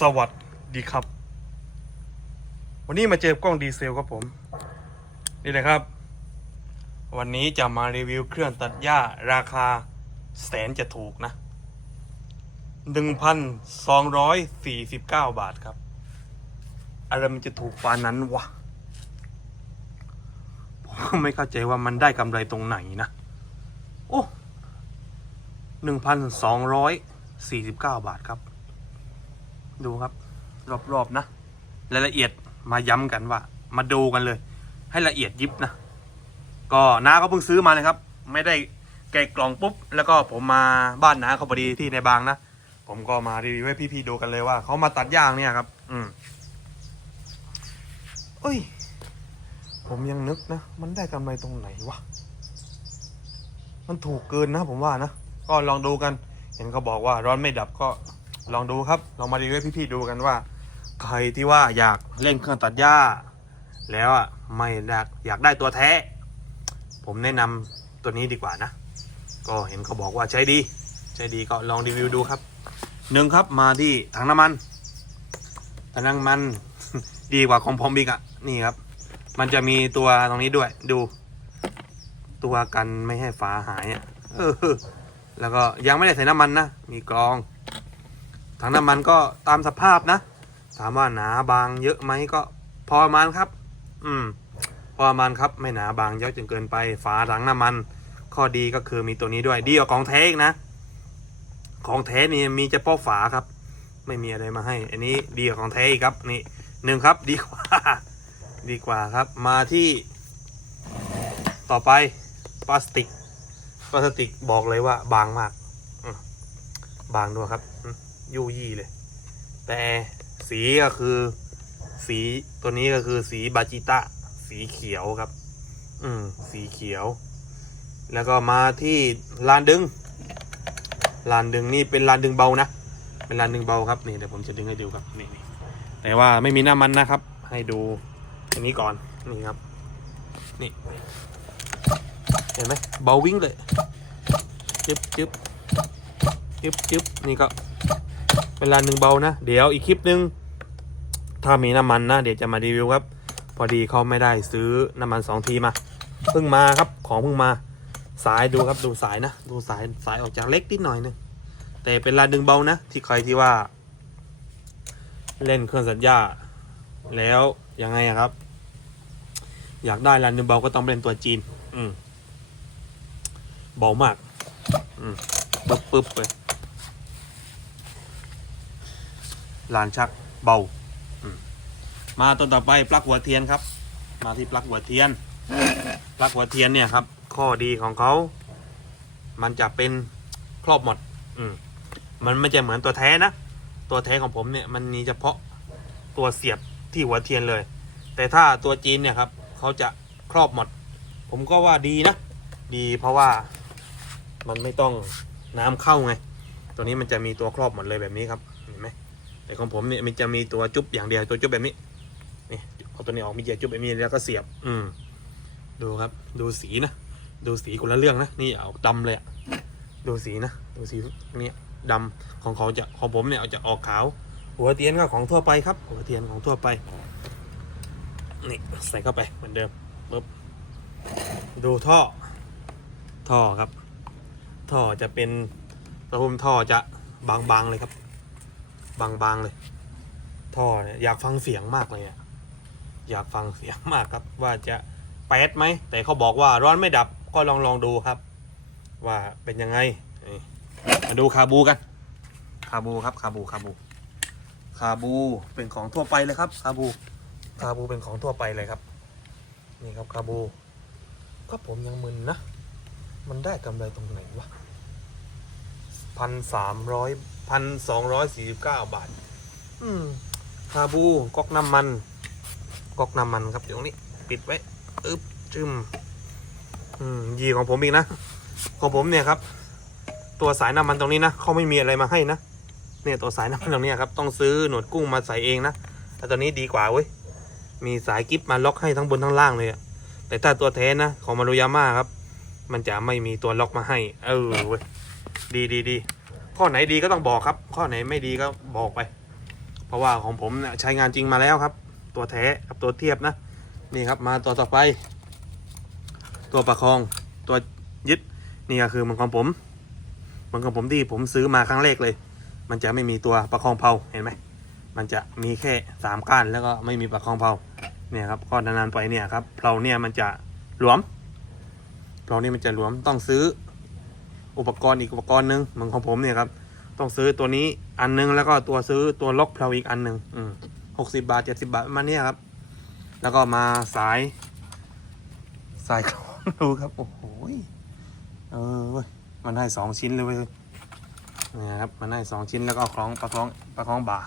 สวัสดีครับ วันนี้มาเจอกล้องดีเซลครับผม นี่เลยครับ วันนี้จะมารีวิวเครื่องตัดหญ้าราคาแสนจะถูกนะหนึ่งพันสองร้อยสี่สิบเก้าบาทครับ อะไรมันจะถูกปานนั้นวะ ผมไม่เข้าใจว่ามันได้กำไรตรงไหนนะ โอ้หนึ่งพันสองร้อยสี่สิบเก้าบาทครับ ดูครับ รอบๆนะรายละเอียดมาย้ำกันว่า มาดูกันเลย ให้ละเอียดยิบนะ ก็น้าก็เพิ่งซื้อมาเลยครับ ไม่ได้แกะกล่องปุ๊บ แล้วก็ผมมาบ้านน้าเขาพอดีที่ในบางนะ ผมก็มารีวิวให้พี่ๆดูกันเลยว่าเขามาตัดย่างเนี่ยครับ อืมเอ้ย ผมยังนึกนะ มันได้กำไรตรงไหนวะ มันถูกเกินนะ ผมว่านะ ก็ลองดูกัน เห็นเขาบอกว่าร้อนไม่ดับก็ ลองดูครับลองมารีวิวให้พี่ๆดูกันว่า ใครที่ว่าอยากเล่นเครื่องตัดหญ้า แล้วอะไม่อยากอยากได้ตัวแท้ ผมแนะนำตัวนี้ดีกว่านะ ก็เห็นเขาบอกว่าใช้ดี ใช้ดีก็ลองรีวิวดูครับหนึ่งครับมาที่ถังน้ำมันถังน้ำมัน ดีกว่าของผมอีกอะนี่ครับ มันจะมีตัวตรงนี้ด้วยดู ตัวกันไม่ให้ฝาหายอะเออแล้วก็ยังไม่ได้ใส่น้ำมันนะมีกรอง ถังน้ำมันก็ตามสภาพนะ ถามว่าหนาบางเยอะไหมก็พอประมาณครับ อืม พอประมาณครับไม่หนาบางเยอะจนเกินไป ฝาถังน้ำมัน ข้อดีก็คือมีตัวนี้ด้วย ดีกว่าของแท้อีกนะ ของแท้นี่มีเฉพาะฝาครับ ไม่มีอะไรมาให้ อันนี้ดีกว่าของแท้อีกครับ นี่หนึ่งครับ ดีกว่า ดีกว่าครับ มาที่ ต่อไปพลาสติกพลาสติกบอกเลยว่าบางมาก บางด้วยครับ ยู่ยี่เลย แต่สีก็คือสีตัวนี้ก็คือสีบาจิตะ สีเขียวครับ อืม สีเขียว แล้วก็มาที่ลานดึง ลานดึงนี่เป็นลานดึงเบานะ เป็นลานดึงเบาครับนี่เดี๋ยวผมจะดึงให้ดูครับนี่นี่แต่ว่าไม่มีน้ำมันนะครับ ให้ดูอันนี้ก่อนนี่ครับ นี่เห็นไหมเบาวิ่งเลยจึ๊บจึ๊บจึ๊บจึ๊บนี่ก็ เป็นลาหนึ่งเบานะ เดี๋ยวอีกคลิปนึง ถ้ามีน้ำมันนะ เดี๋ยวจะมารีวิวครับ พอดีเขาไม่ได้ซื้อน้ำมันสองทีมาเพิ่งมาครับของเพิ่งมา สายดูครับดูสายนะ ดูสายสายออกจากเล็กนิดหน่อยหนึงแต่เป็นลานดึงเบานะ ที่ใครที่ว่า เล่นเครื่องสัญญา แล้วยังไงครับ อยากได้ลานดึงเบาก็ต้องเป็นตัวจีน อืมเบามาก อืมปึ๊บปึ๊บไป ลานชักเบาอมาตัวต่อไปปลั๊กหัวเทียนครับ มาที่ปลั๊กหัวเทียน ปลั๊กหัวเทียนเนี่ยครับ ข้อดีของเขา มันจะเป็นครอบหมด อืมมันไม่จะเหมือนตัวแท้นะ ตัวแท้ของผมเนี่ยมันมีเฉพาะตัวเสียบที่หัวเทียนเลย แต่ถ้าตัวจีนเนี่ยครับเขาจะครอบหมด ผมก็ว่าดีนะ ดีเพราะว่ามันไม่ต้องน้ำเข้าไง ตัวนี้มันจะมีตัวครอบหมดเลยแบบนี้ครับ แต่ของผมเนี่ยมันจะมีตัวจุ๊บอย่างเดียวตัวจุ๊บแบบนี้นี่เอาตัวนี้ออกมีเจียจุ๊บแบบนี้แล้วก็เสียบ อืม ดูครับ ดูสีนะดูสีคนละเรื่องนะนี่เอาดำเลยอะดูสีนะดูสีเนี่ยดำของเขาจะของผมเนี่ยเอาจะออกขาว หัวเทียนก็ของทั่วไปครับ หัวเทียนของทั่วไปนี่ใส่เข้าไปเหมือนเดิมปึ๊บดูท่อ ท่อครับ ท่อจะเป็นระบบท่อจะบางๆเลยครับ บางๆเลย ท่อเนี่ยอยากฟังเสียงมากเลยอะอยากฟังเสียงมากครับ ว่าจะแป๊ดไหม แต่เขาบอกว่าร้อนไม่ดับก็ลองลองดูครับ ว่าเป็นยังไง มาดูคาบูกัน คาบูครับคาบูคาบู คาบูเป็นของทั่วไปเลยครับคาบู คาบูเป็นของทั่วไปเลยครับ นี่ครับคาบู ก็ผมยังมึนนะ มันได้กำไรตรงไหนวะพันสามร้อย พันสองร้อยสี่สิบเก้าบาท อืมคาบูก๊อกน้ำมันก๊อกน้ำมันครับอยู่ตรงนี้ ปิดไว้อึ๊บจึมอืมยีของผมอีกนะ ของผมเนี่ยครับ ตัวสายน้ำมันตรงนี้นะเขาไม่มีอะไรมาให้นะเนี่ยตัวสายน้ำมันตรงเนี้ยครับ ต้องซื้อหนวดกุ้งมาใส่เองนะแต่ตัวนี้ดีกว่าเว้ยมีสายกิฟมาล็อกให้ทั้งบนทั้งล่างเลยอะแต่ถ้าตัวแท้นะของมารุยาม่าครับ มันจะไม่มีตัวล็อกมาให้ เออเว้ยดีดีดี ข้อไหนดีก็ต้องบอกครับ ข้อไหนไม่ดีก็บอกไป เพราะว่าของผมเนี่ยใช้งานจริงมาแล้วครับ ตัวแท้กับตัวเทียบนะ นี่ครับมาตัวต่อไป ตัวประคองตัวยึดนี่ก็คือมันของผมมันของผมที่ผมซื้อมาครั้งแรกเลย มันจะไม่มีตัวประคองเพาเห็นไหมมันจะมีแค่สามก้านแล้วก็ไม่มีประคองเพาเนี่ยครับก็นานๆไปเนี่ยครับเพลาเนี่ยมันจะหลวมเพลานี่มันจะหลวมต้องซื้อ อุปกรณ์อีกอุปกรณ์หนึ่งเหมือนของผมเนี่ยครับ ต้องซื้อตัวนี้อันนึงแล้วก็ตัวซื้อตัวล็อกเพลาอีกอันหนึ่งหกสิบาทเจ็ดสิบาทมาเนี้ยครับ แล้วก็มาสาย สายคล้องดูครับ โอ้โหเออมันให้สองชิ้นเลยเว้ยนี่ยครับมันให้สองชิ้นแล้วก็คล้องประคล้องประคล้องบ่า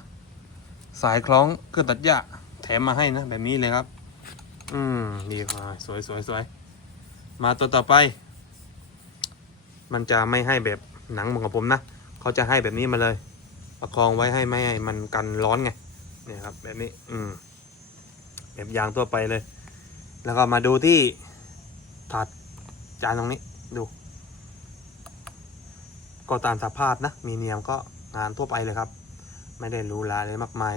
สายคล้องเครื่องตัดหญ้าแถมมาให้นะแบบนี้เลยครับ อืมดีมากสวยสวยสวยมาตัวต่อไป มันจะไม่ให้แบบหนังเหมือนกับผมนะเขาจะให้แบบนี้มาเลย ประคองไว้ให้ไม่ให้มันกันร้อนไงเนี่ยครับ แบบนี้ อืม แบบยางทั่วไปเลย แล้วก็มาดูที่ถาดจานตรงนี้ดู ก็ตามสภาพนะ มีเนียมก็งานทั่วไปเลยครับ ไม่ได้รูหราเลยมากมาย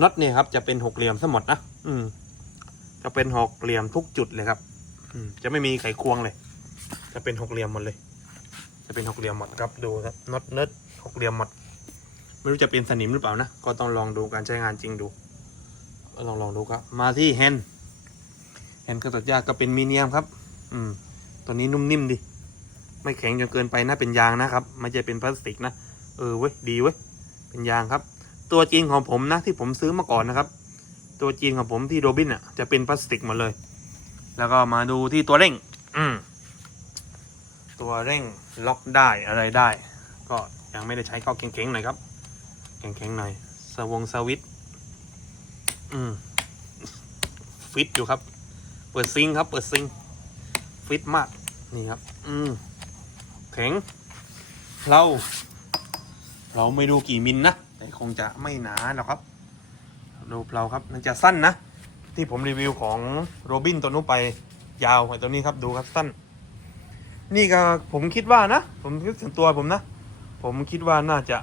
น็อตเนี่ยครับ จะเป็นหกเหลี่ยมทั้งหมดนะอืม จะเป็นหกเหลี่ยมทุกจุดเลยครับ อืม จะไม่มีไขควงเลย จะเป็นหกเหลี่ยมหมดเลย จะเป็นหกเหลี่ยมหมดครับดูครับน็อตเนิร์ดหกเหลี่ยมหมดไม่รู้จะเป็นสนิมหรือเปล่านะ ก็ต้องลองดูการใช้งานจริงดู ลองลองดูครับ มาที่แฮนด์แฮนด์กระตัดหญ้าก็เป็นมีเนียมครับ อืม ตัวนี้นุ่มนิ่มดี ไม่แข็งจนเกินไปนะเป็นยางนะครับ ไม่ใช่เป็นพลาสติกนะ เออเว้ยดีเว้ย เป็นยางครับ ตัวจริงของผมนะที่ผมซื้อมาก่อนนะครับ ตัวจริงของผมที่โรบินอะจะเป็นพลาสติกหมดเลย แล้วก็มาดูที่ตัวเร่ง อืม ตัวเร่งล็อกได้อะไรได้ ก็ยังไม่ได้ใช้ก็เข็งๆหน่อยครับแข็งๆหน่อยสวงสวิตอืมฟิตอยู่ครับ เปิดซิงครับ เปิดซิงฟิตมาก นี่ครับ อืมแข็ง เรา เราไม่ดูกี่มิลนะแต่คงจะไม่หนาหรอกครับดูเราครับมันจะสั้นนะ ที่ผมรีวิวของโรบินตัวนู้นไปยาวไอ้ตัวนี้ครับดูครับสั้น นี่ก็ผมคิดว่านะ ผมคิดถึงตัวผมนะ ผมคิดว่าน่าจะ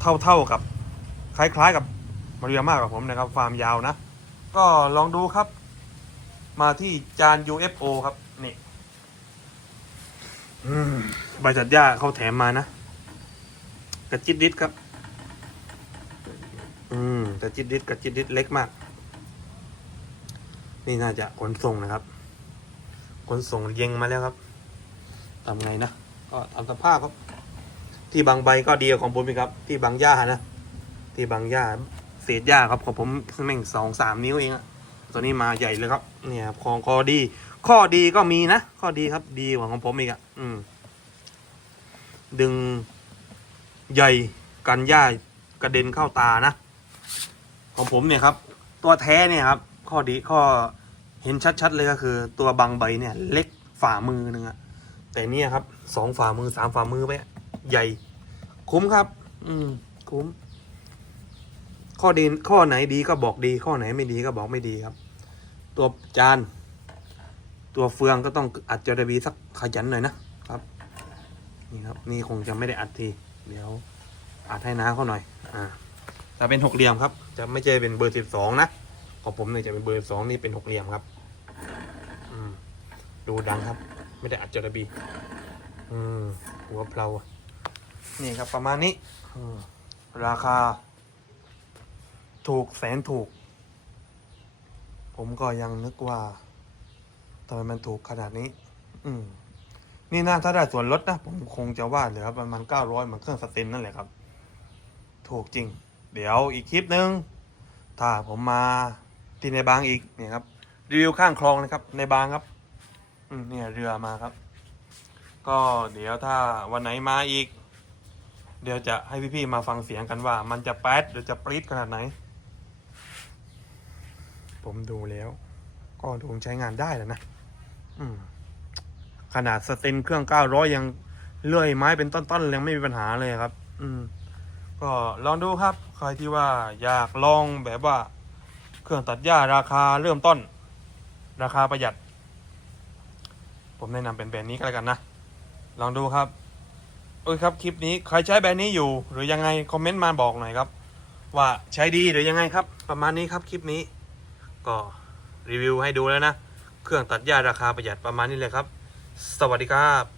เท่าเท่าๆกับ คล้ายๆกับมาริยามากกว่าผมนะครับความยาวนะ ก็ลองดูครับ มาที่จาน UFO ครับนี่ใบจัดหญ้าเขาแถมมานะกระจิตดิดครับ อืมกระจิตดิดกระจิตดิดเล็กมาก นี่น่าจะขนส่งนะครับ ขนส่งเยงมาแล้วครับทำไงนะก็ทำสภาพครับ ที่บางใบก็ดีของผมอีกครับ ที่บางหญ้านะ ที่บางหญ้าเศษหญ้าครับของผมแม่งสองสามนิ้วเองอะตัวนี้มาใหญ่เลยครับ เนี่ยครับของคอดี ข้อดีก็มีนะ ข้อดีครับ ดีกว่าของผมอีกอะอืม ดึงใหญ่กันหญ้ากระเด็นเข้าตานะ ของผมเนี่ยครับ ตัวแท้เนี่ยครับ ข้อดีข้อ เห็นชัดๆเลยก็คือ ตัวบางใบเนี่ยเล็กฝ่ามือหนึ่งอะแต่เนี่ยครับสองฝ่ามือสามฝ่ามือไปใหญ่ คุ้มครับ อืม คุ้ม ข้อดีข้อไหนดีก็บอกดี ข้อไหนไม่ดีก็บอกไม่ดีครับ ตัวจาน ตัวเฟืองก็ต้องอัดจระบีสักขยันหน่อยนะครับ นี่ครับ นี่คงจะไม่ได้อัดที เดี๋ยวอัดให้น้าเขาหน่อย อ่าแต่เป็นหกเหลี่ยมครับ จะไม่ใช่เป็นเบอร์สิบสองนะของผมเนี่ยจะเป็นเบอร์สองนี่เป็นหกเหลี่ยมครับ ดูดังครับ ไม่ได้อัดจระบีอืมหัวเพลาอะนี่ครับประมาณนี้ราคา ถูกแสนถูก ผมก็ยังนึกว่าทำไมมันถูกขนาดนี้ อืม นี่นะถ้าได้ส่วนลดนะ ผมคงจะว่าเหลือประมาณเก้าร้อยเหมือนเครื่องสเตนนั่นแหละครับ ถูกจริง เดี๋ยวอีกคลิปนึง ถ้าผมมาที่ในบางอีกเนี่ยครับ รีวิวข้างคลองนะครับ ในบางครับ อืมเนี่ยเรือมาครับ ก็เดี๋ยวถ้าวันไหนมาอีก เดี๋ยวจะให้พี่ๆมาฟังเสียงกันว่า มันจะแป๊ดหรือจะปรี๊ดขนาดไหน ผมดูแล้ว ก็ดูใช้งานได้แล้วนะอืมขนาดสเตนเครื่อง900ยังเลื่อยไม้เป็นต้นๆยังไม่มีปัญหาเลยครับ อืม ก็ลองดูครับ ใครที่ว่าอยากลองแบบว่า เครื่องตัดหญ้าราคาเริ่มต้น ราคาประหยัด ผมแนะนำเป็นแบรนด์นี้ก็แล้วกันนะ ลองดูครับโอ้ยครับคลิปนี้ใครใช้แบรนด์นี้อยู่ หรือยังไงคอมเมนต์มาบอกหน่อยครับ ว่าใช้ดีหรือยังไงครับ ประมาณนี้ครับคลิปนี้ ก็รีวิวให้ดูแล้วนะ เครื่องตัดหญ้าราคาประหยัดประมาณนี้เลยครับ สวัสดีครับ